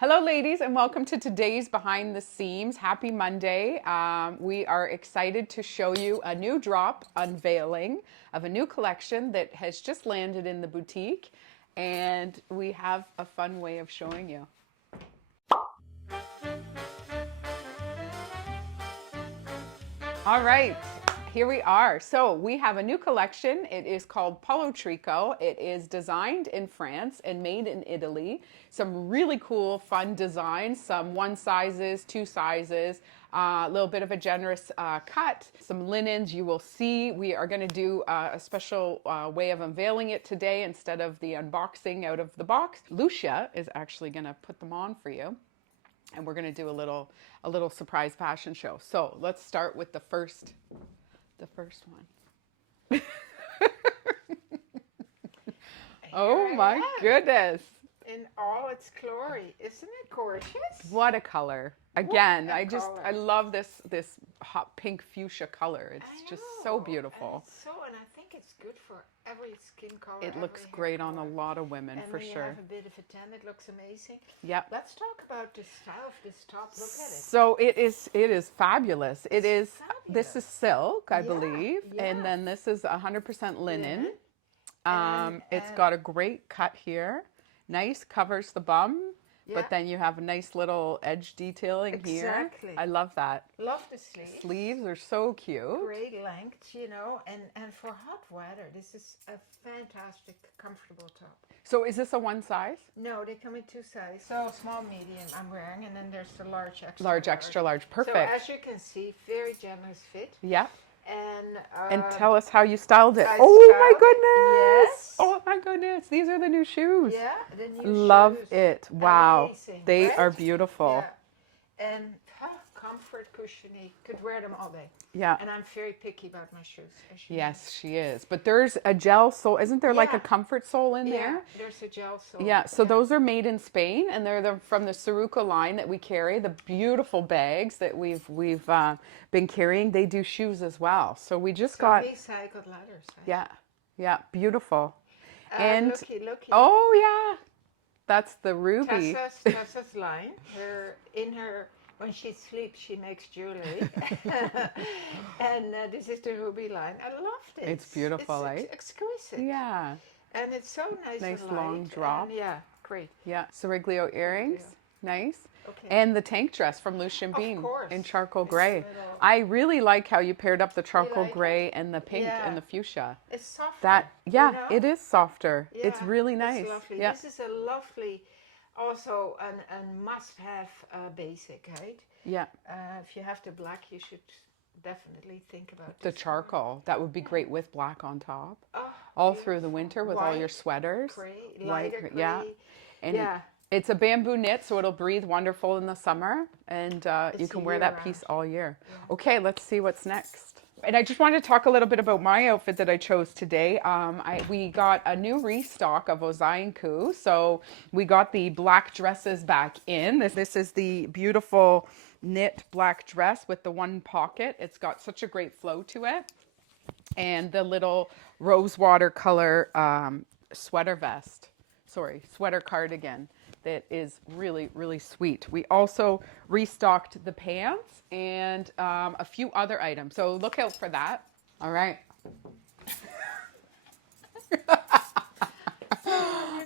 Hello, ladies, and welcome to today's Behind the Seams. Happy Monday. We are excited to show you a new drop unveiling of a new collection that has just landed in the boutique, and we have a fun way of showing you. All right, here we are. So we have a new collection. It is called Paolo Tricot. It is designed in France and made in Italy. Some really cool, fun designs, some one sizes, two sizes, a little bit of a generous cut, some linens. You will see we are going to do a special way of unveiling it today instead of the unboxing out of the box. Lousje is actually going to put them on for you, and we're going to do a little surprise fashion show. So let's start with the first one. Oh my goodness. In all its glory. Isn't it gorgeous? What a color. Again, I love this hot pink fuchsia color. It's just so beautiful. And I think it's good for every skin color. It looks great on a lot of women, for sure. And when you have a bit of a tan, it looks amazing. Yep. Let's talk about the style of this top. Look at it. So it is fabulous. This is silk, I believe, and then this is 100% linen. It's got a great cut here. Nice, covers the bum, but then you have a nice little edge detailing here. Exactly. I love that. Love the sleeves. Sleeves are so cute. Great length, and for hot weather, this is a fantastic, comfortable top. So is this a one size? No, they come in two sizes. So small, medium I'm wearing, and then there's the large, extra large. Extra large, perfect. So as you can see, very generous fit. Yeah. And tell us how you styled it. My goodness! Yes. Oh my goodness! These are the new shoes. Yeah, the new Love shoes. it! Wow, amazing, they right? are beautiful. Yeah. And comfort, cushiony. Could wear them all day. Yeah. And I'm very picky about my shoes. Yes, she is. But there's a gel sole. Isn't there like a comfort sole in there? Yeah, there's a gel sole. Yeah, so those are made in Spain, and they're from the Saruca line that we carry. The beautiful bags that we've been carrying. They do shoes as well. So we just got recycled leathers. Right? Yeah, beautiful. And looky. Oh yeah, that's the ruby. Tessa's line. When she sleeps, she makes jewelry. And this is the ruby line. I loved it. It's beautiful, It's exquisite. Yeah. And it's so nice. Nice and light. long drop. And yeah, great. Yeah, Soriglio earrings. Nice. Okay. And the tank dress from Lousje Bean in charcoal gray. Little... I really like how you paired up the charcoal gray and the pink and the fuchsia. It's softer. It is softer. Yeah, it's really nice. It's lovely. Yeah. This is a lovely, also a must-have basic, right? Yeah. If you have the black, you should definitely think about the charcoal. That would be great with black on top. Oh, all through the winter with all your sweaters. Lighter gray. Yeah. And it's a bamboo knit, so it'll breathe wonderful in the summer, and you can wear that piece all year. Yeah. Okay, let's see what's next. And I just wanted to talk a little bit about my outfit that I chose today. We got a new restock of Ozainku, so we got the black dresses back in. This is the beautiful knit black dress with the one pocket. It's got such a great flow to it, and the little rosewater color sweater cardigan. That is really, really sweet. We also restocked the pants and a few other items. So look out for that. All right.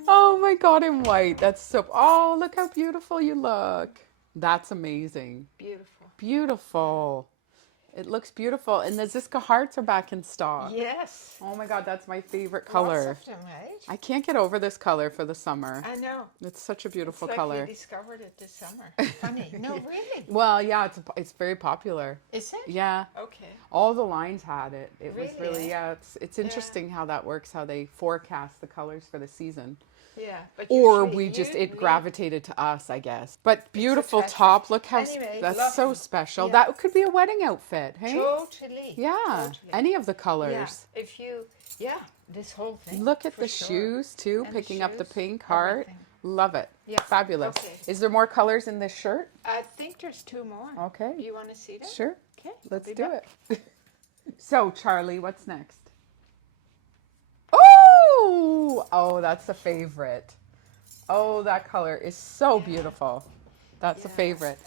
Oh my God, in white. That's so, oh, look how beautiful you look. That's amazing. Beautiful. Beautiful. It looks beautiful. And the Ziska hearts are back in stock. Yes. Oh my God, that's my favorite color. Lots of them, right? I can't get over this color for the summer. I know. It's such a beautiful it's like color. You discovered it this summer. Funny. No, really. Well, yeah, it's very popular. Is it? Yeah. Okay. All the lines had it. It was Really? yeah. It's interesting how that works. How they forecast the colors for the season. Yeah, but or it gravitated to us, I guess. But beautiful top. Look how that's so special. Yeah. That could be a wedding outfit, hey? Totally. Yeah. Totally. Any of the colors. Yeah. This whole thing. Look at the shoes too, and picking up the pink heart. Everything. Love it. Yeah. Fabulous. Okay. Is there more colors in this shirt? I think there's two more. Okay. You want to see that? Sure. Okay. Let's do it. So, Charlie, what's next? Oh, that's a favorite. Oh, that color is so beautiful. That's a Yeah. favorite.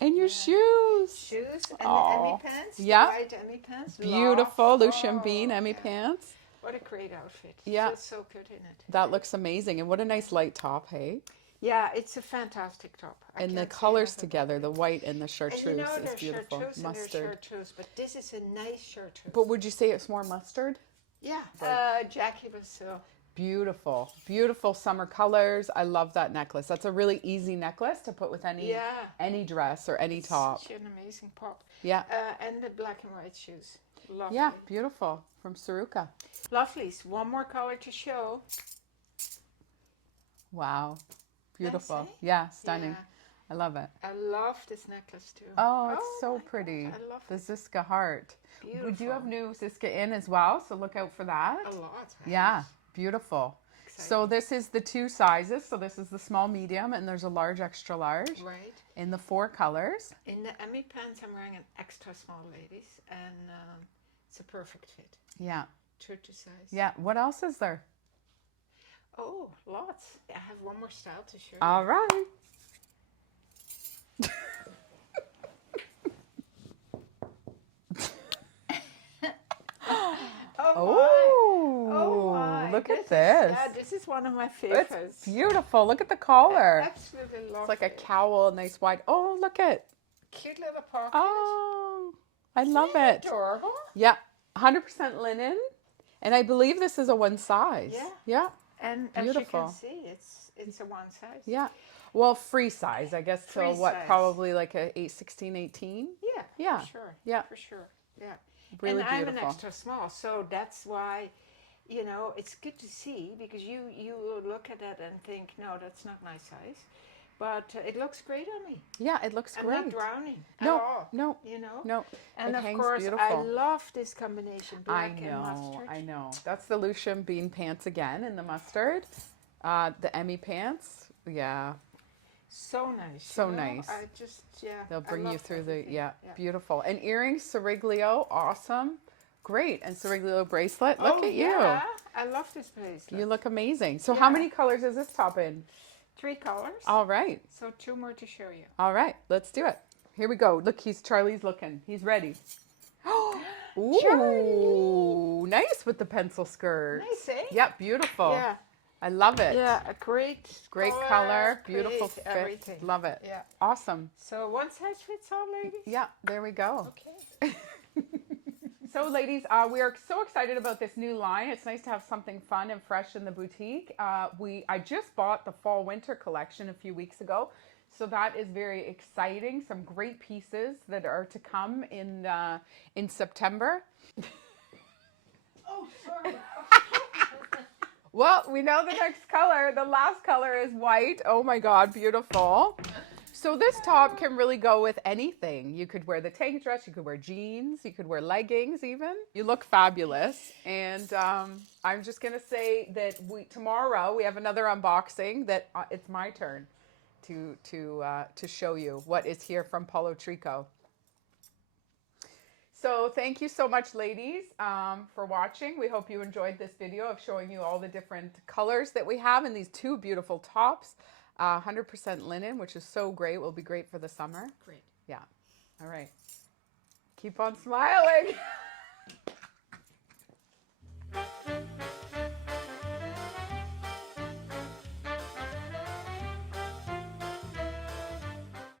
And your Yeah. shoes. Shoes and the Emmy Oh, pants, the yeah. white Emmy pants. Love. Beautiful Lousje and Oh, Bean Emmy yeah. pants. What a great outfit. Yeah, Feels so good in it. that looks amazing. And what a nice light top, hey? Yeah, it's a fantastic top. I And the can't say colors enough about together, it. the white and the And you know, chartreuse is there's beautiful. chartreuse and there's Mustard. chartreuse, but this is a nice chartreuse. But would you say it's more mustard? Yeah, Jackie was so. Beautiful, beautiful summer colors. I love that necklace. That's a really easy necklace to put with any dress or any top. Such an amazing pop. Yeah. And the black and white shoes. Lovely. Yeah, beautiful. From Saruka. Lovelies. One more color to show. Wow. Beautiful. Fancy? Yeah, stunning. Yeah. I love it. I love this necklace too. Oh, it's my so God, pretty. I love The it. Ziska heart. Beautiful. We do have new Ziska in as well, so look out for that. A lot. Yeah, beautiful. Exciting. So this is the two sizes. So this is the small, medium, and there's a large, extra large Right. in the 4 colors. In the Emmy pants, I'm wearing an extra small, ladies, and it's a perfect fit. Yeah. True to size. Yeah. What else is there? Oh, lots. I have one more style to show you. All right. Oh, my. look at This this. Yeah, this is one of my favorites. It's beautiful. Look at the collar. Absolutely love It's like a it. cowl, nice wide. Oh, look at. Cute little pocket. Oh, I love it. Adorable. Yeah, 100% linen. And I believe this is a one size. Yeah. Yeah. And as you Beautiful. can see, it's a one size. Yeah. Well, free size, I guess. So Free what? size. Probably like a 8, 16, 18. Yeah. Yeah. For sure. Yeah. For sure. Yeah. Really and I'm beautiful. an extra small, so that's why, you know, it's good to see because you will look at that and think, no, that's not my size, but it looks great on me. Yeah, it looks I'm great. not drowning No, at all. no, You know. no. And It of hangs course, I beautiful. love this combination, black and I mustard. know. That's the Lousje and Bean pants again in the mustard. The Emmy pants. Yeah. So nice. So you know? nice. I just, They'll I bring you love through everything. yeah, beautiful. And earrings, Siriglio, awesome. Great. And Siriglio bracelet. Look at you. Yeah. I love this bracelet. You look amazing. So how Yeah. many colors is this top in? 3 colors. All right. So 2 more to show you. All right. Let's do it. Here we go. Look, Charlie's looking. He's ready. Ooh, Charlie. nice with the pencil skirt. Nice, eh? Yep, beautiful. Yeah. I love it. Yeah, a great color, beautiful great fit. everything. Love it. Yeah. Awesome. So one size fits all, ladies? Yeah, there we go. Okay. So ladies, we are so excited about this new line. It's nice to have something fun and fresh in the boutique. I just bought the fall winter collection a few weeks ago. So that is very exciting. Some great pieces that are to come in September. Oh, sorry. Well, we know the next color. The last color is white. Oh my God, beautiful. So this top can really go with anything. You could wear the tank dress, you could wear jeans, you could wear leggings even. You look fabulous. And I'm just gonna say that tomorrow we have another unboxing that it's my turn to show you what is here from Paolo Tricot. So thank you so much, ladies, for watching. We hope you enjoyed this video of showing you all the different colors that we have in these 2 beautiful tops. 100% linen, which is so great. Will be great for the summer. Great. Yeah. All right. Keep on smiling.